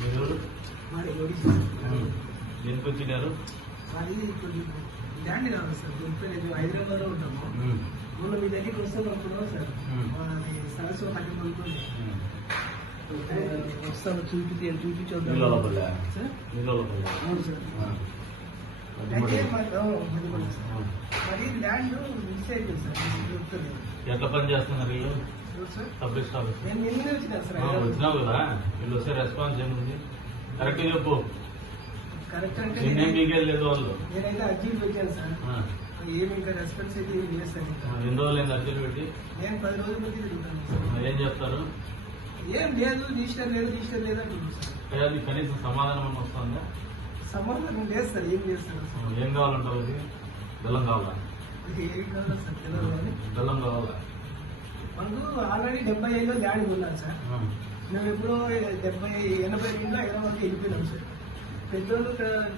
మీరు దేనికి వచ్చినారు? అది ల్యాండ్ కావాలి సార్, దొరికిపోలేదు. హైదరాబాద్ లో ఉంటాము. మొన్న మీ దగ్గరికి వస్తాం అనుకున్నాం సార్. అది సరస్సు పట్టి కొనుక్కోండి వస్తాము, చూపించొద్దాం సార్. అవును సార్. మరి ల్యాండ్ మిస్ అయిపోయింది సార్, దొరుకుతుంది. ఎట్లా పని చేస్తున్నారు వీళ్ళు? పబ్లిక్ స్టాఫ్ నేను నిన్నే వచ్చినా సార్. వచ్చినావు కదా, వీళ్ళు వస్తే రెస్పాన్స్ ఏముంది? కరెక్ట్ చెప్పు. కరెక్ట్ అంటే లేదు వాళ్ళు. నేనైతే అర్జీలు పెట్టాను సార్, ఏమి ఇంకా రెస్పాన్స్ అయితే ఏమి లేదు సార్. ఎన్ని రోజులు అర్జీలు పెట్టి? నేను 10 రోజుల బట్టి తిరుగుతాను సార్. ఏం చెప్తారు? ఏం లేదు, రిజిస్టర్ లేదు అంటున్నాను సార్. అది కనీసం సమాధానం వస్తుందా? సమాధానం లేదు సార్. ఏం చేస్తారు? ఏం కావాలంటారు? అది బెల్లం కావాలా? ఏం కావాలా సార్? తెలియదు కానీ బెల్లం కావాలా? మనకు ఆల్రెడీ 75లో ల్యాండ్ ఉన్నాను సార్. మేము ఎప్పుడో 80 హైదరాబాద్కి వెళ్ళిపోయినాం సార్. పెద్దోళ్ళు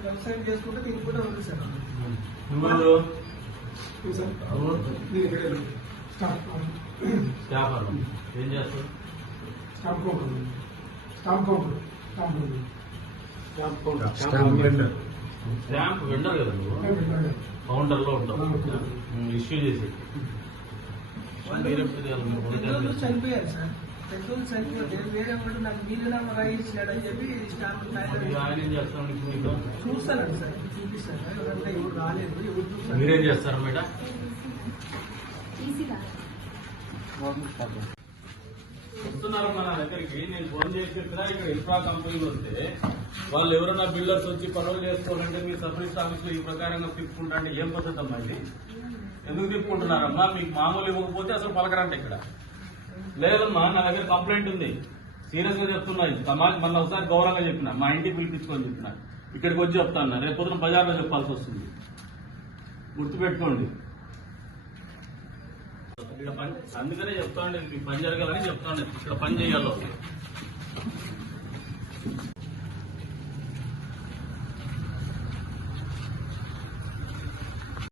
వ్యవసాయం చేసుకుంటే దీనికి కూడా ఉంది సార్. ఏం చేస్తారు? స్టాంప్ వెండర్ కదా నువ్వు? కౌంటర్ లో ఉంటావు, ఇష్యూ చేసి. పెద్దోళ్ళు చనిపోయారు సార్. పెద్దోళ్ళు చనిపోతే వేరే వాడు నాకు వీలునామా రాయించాడని చెప్పి స్టాంప్ ఆయన ఏం చేస్తాను చూస్తానండి సార్, చూపిస్తాను. ఎవరంటే ఎవరు రాలేదు, ఎవరు చూస్తారు. మీరేం చేస్తారు మేడం? వస్తున్నారు మన దగ్గరికి. నేను ఫోన్ చేసి చెప్పినా ఇక్కడ ఇన్ఫ్రా కంపెనీలు వస్తే వాళ్ళు ఎవరైనా బిల్డర్స్ వచ్చి పనులు చేసుకోవాలంటే మీ సర్వీస్ ఆఫీస్ లో ఈ ప్రకారంగా తిప్పుకుంటా అంటే ఏం పద్ధతి అమ్మా ఇది? ఎందుకు తిప్పుకుంటున్నారమ్మా? మీకు మామూలు ఇవ్వకపోతే అసలు పలకరంట ఇక్కడ. లేదమ్మా, నా దగ్గర కంప్లైంట్ ఉంది, సీరియస్ గా చెప్తున్నా. మొన్న ఒకసారి గౌరవంగా చెప్పిన, మా ఇంటికి పిలిపించుకొని చెప్పిన, ఇక్కడికి వచ్చి చెప్తాను. రేపు పొద్దున బజార్లో చెప్పాల్సి వస్తుంది, గుర్తుపెట్టుకోండి. అందుకనే చెప్తా ఉండేది, మీకు పని జరగాలని చెప్తా ఉండేది. ఇక్కడ పని చేయాలి.